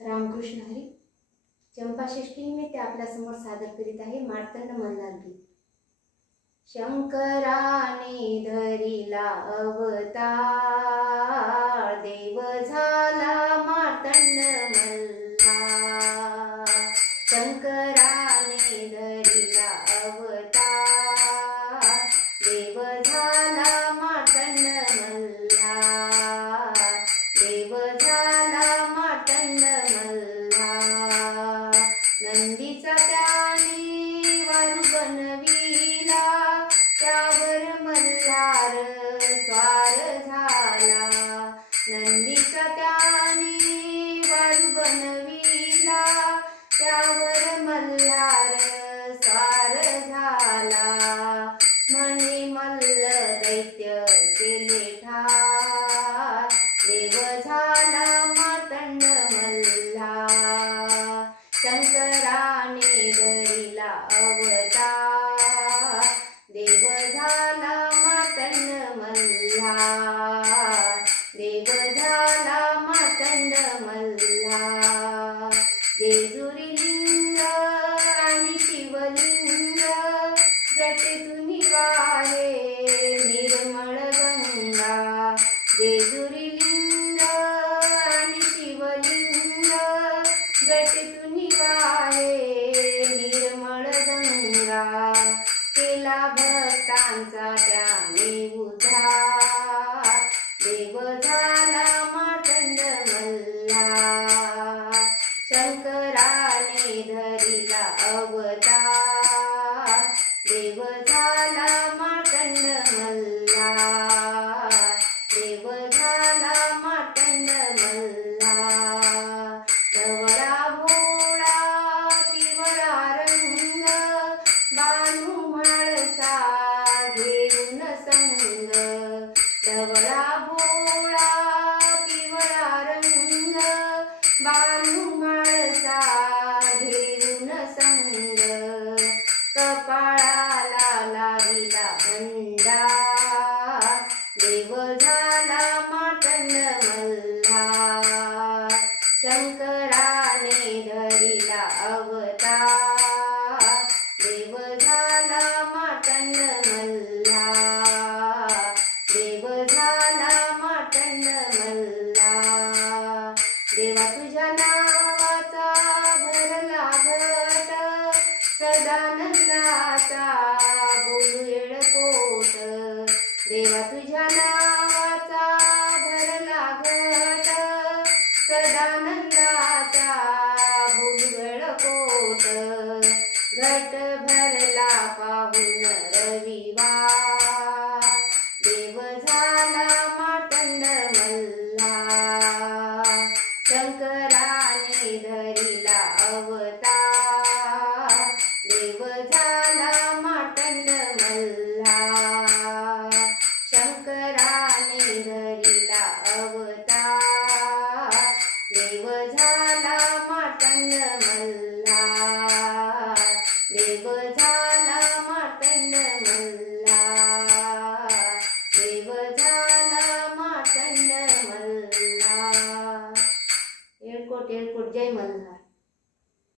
रामकृष्ण हरी. चंपाषष्ठी निमित्त आपल्या समोर सादर करीत आहे मार्तंड मल्हार गीत. शंकराने धरिला अवतार, देव झाला मार्तंड मल्हार. शंकराने धरिला अवतार, देव झाला मार्तंड मल्हार. देव झाला मार्तंड मल्हार. नंदीचा त्याने वारू बनविला, त्यावर मल्हार स्वार झाला. नंदीचा त्याने वारू बनविला, त्यावर मल्हार स्वार झाला. म्हणे मल्ल दैत्य केले ठार, देव झाला मार्तंड मल्हार. शंकराने धरिला अवतार, देव झाला मार्तंड मल्हार. देव झाला मार्तंड मल्हार. जेजुरी लिंग आणि शिवलिंग, जटेतून वाहे निर्मळ गंगा. जेजुरी लिंग आणि शिवलिंग, जटेतून वाहे निर्मळ गंगा. केला भक्तांचा त्याने उद्धार, देव झाला मार्तंड मल्हार. शंकराने धरिला अवतार, देव झाला मार्तंड मल्हार. देव झाला मार्तंड मल्हार. ढवळा भोळा पिवळा रंग, बानू म्हाळसा घेऊन संग. ढवळा भोळा पिवळा रंग, बानू म्हाळसा घेऊन संग. कपाळाला लाविला भंडार, देव झाला मार्तंड मल्हार. शंकराने धरिला अवतार, देव झाला मार्तंड मल्हार. देव झाला मार्तंड मल्हार. देवा तुझ्या नावाचा भरला घट, सदानंदाचा बोलू येळकोट. देवा तुझ्या नावाचा भरला घट, सदानंदाचा बोलू येळकोट. घट भरला पाहून रविवार, देव झाला मार्तंड मल्हार. शंकराने धरिला अवतार, देव झाला मार्तंड मल्हार. शंकराने धरिला अवतार, देव झाला मार्तंड मल्हार. देव झाला